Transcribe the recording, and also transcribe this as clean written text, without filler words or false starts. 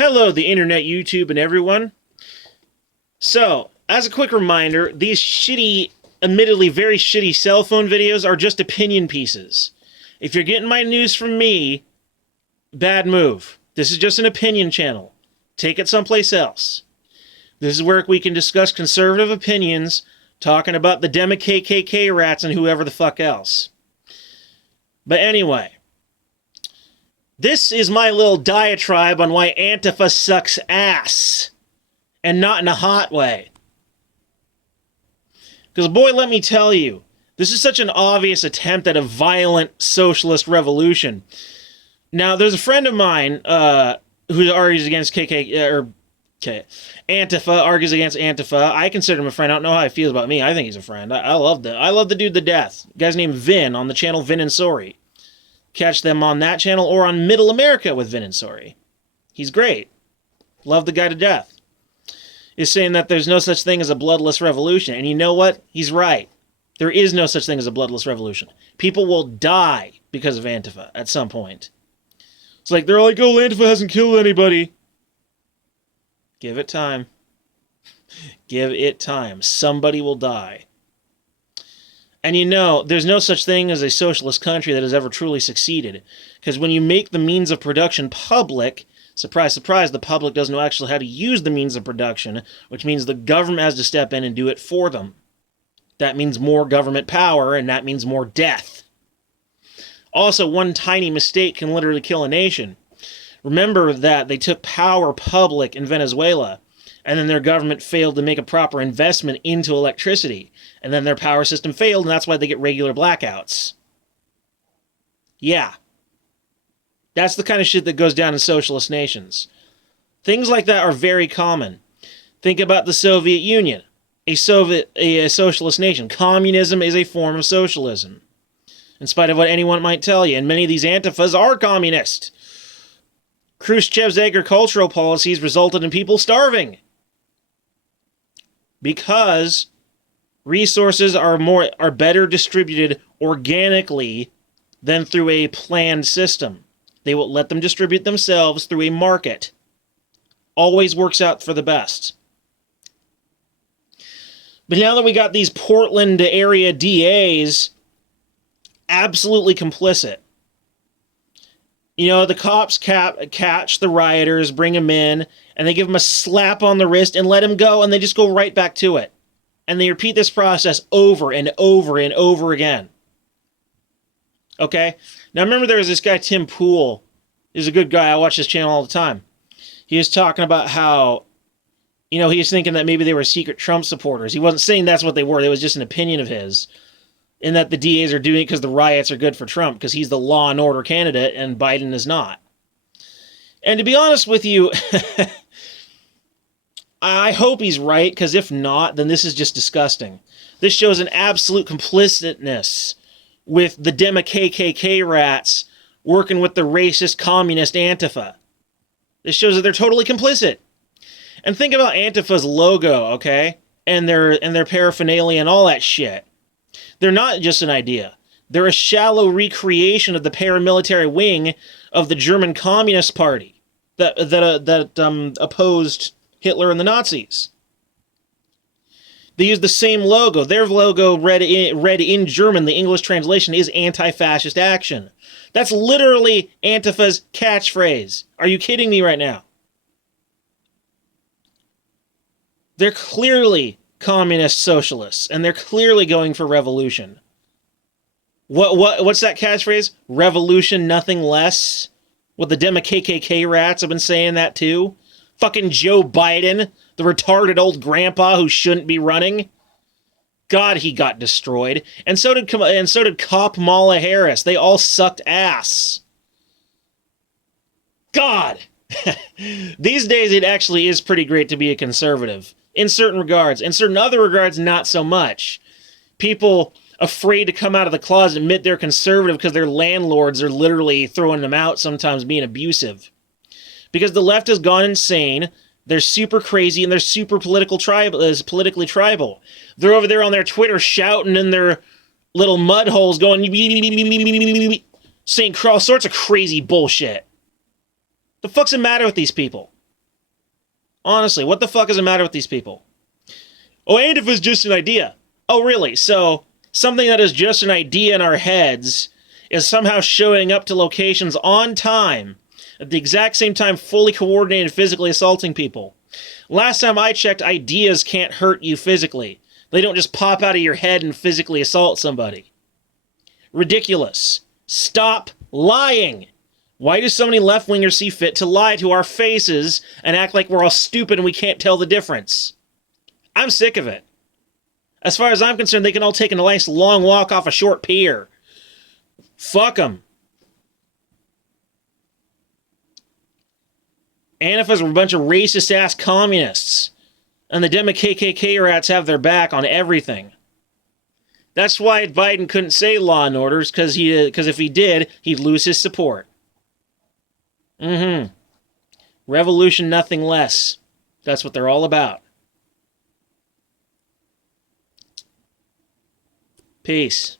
Hello, the internet, YouTube, and everyone. So, as a quick reminder, these shitty, admittedly very shitty cell phone videos are just opinion pieces. If you're getting my news from me, bad move. This is just an opinion channel. Take it someplace else. This is where we can discuss conservative opinions, talking about the Demo KKK rats and whoever the fuck else. But anyway, this is my little diatribe on why Antifa sucks ass. And not in a hot way. Because, boy, let me tell you, this is such an obvious attempt at a violent socialist revolution. Now, there's a friend of mine who argues against Antifa, argues against Antifa. I consider him a friend. I don't know how he feels about me. I think he's a friend. I love the dude to death. The guy's named Vin on the channel Vin and Sorry. Catch them on that channel or on Middle America with Vin and Sorry. He's great. Love the guy to death. Is saying that there's no such thing as a bloodless revolution. And you know what? He's right. There is no such thing as a bloodless revolution. People will die because of Antifa at some point. It's like, they're like, oh, Antifa hasn't killed anybody. Give it time. Give it time. Somebody will die. And you know, there's no such thing as a socialist country that has ever truly succeeded. Because when you make the means of production public, surprise, surprise, the public doesn't know actually how to use the means of production, which means the government has to step in and do it for them. That means more government power, and that means more death. Also, one tiny mistake can literally kill a nation. Remember that they took power public in Venezuela, and then their government failed to make a proper investment into electricity, and then their power system failed, and that's why they get regular blackouts. Yeah. That's the kind of shit that goes down in socialist nations. Things like that are very common. Think about the Soviet Union, a socialist nation. Communism is a form of socialism, in spite of what anyone might tell you. And many of these Antifas are communist. Khrushchev's agricultural policies resulted in people starving because resources are better distributed organically than through a planned system. They will let them distribute themselves through a market. Always works out for the best. But now that we got these Portland area DAs absolutely complicit. You know, the cops catch the rioters, bring them in, and they give them a slap on the wrist and let them go, and they just go right back to it. And they repeat this process over and over and over again. Okay? Now, remember there was this guy, Tim Pool. He's a good guy. I watch his channel all the time. He was talking about how, you know, he was thinking that maybe they were secret Trump supporters. He wasn't saying that's what they were. It was just an opinion of his. And that the DAs are doing it because the riots are good for Trump, because he's the law and order candidate and Biden is not. And to be honest with you, I hope he's right, because if not, then this is just disgusting. This shows an absolute complicitness with the Demo KKK rats working with the racist communist Antifa. This shows that they're totally complicit. And think about Antifa's logo, okay? And their paraphernalia and all that shit. They're not just an idea. They're a shallow recreation of the paramilitary wing of the German Communist Party that opposed Hitler and the Nazis. They use the same logo. Their logo, read in German, the English translation is anti-fascist action. That's literally Antifa's catchphrase. Are you kidding me right now? They're clearly communist socialists, and they're clearly going for revolution. What's that catchphrase? Revolution, nothing less? What the Demo KKK rats have been saying that too? Fucking Joe Biden, the retarded old grandpa who shouldn't be running. God, he got destroyed. And so did Cop Kamala Harris. They all sucked ass. God. These days, it actually is pretty great to be a conservative. In certain regards. In certain other regards, not so much. People afraid to come out of the closet and admit they're conservative because their landlords are literally throwing them out, sometimes being abusive. Because the left has gone insane. They're super crazy and they're super politically tribal. They're over there on their Twitter shouting in their little mud holes going, saying all sorts of crazy bullshit. The fuck's the matter with these people? Honestly, what the fuck is the matter with these people? Oh, Antifa is just an idea. Oh, really? So, something that is just an idea in our heads is somehow showing up to locations on time, at the exact same time, fully coordinated, physically assaulting people. Last time I checked, ideas can't hurt you physically. They don't just pop out of your head and physically assault somebody. Ridiculous. Stop lying. Why do so many left-wingers see fit to lie to our faces and act like we're all stupid and we can't tell the difference? I'm sick of it. As far as I'm concerned, they can all take a nice long walk off a short pier. Fuck them. Antifas were a bunch of racist-ass communists. And the Demo KKK rats have their back on everything. That's why Biden couldn't say law and orders, because if he did, he'd lose his support. Revolution, nothing less. That's what they're all about. Peace.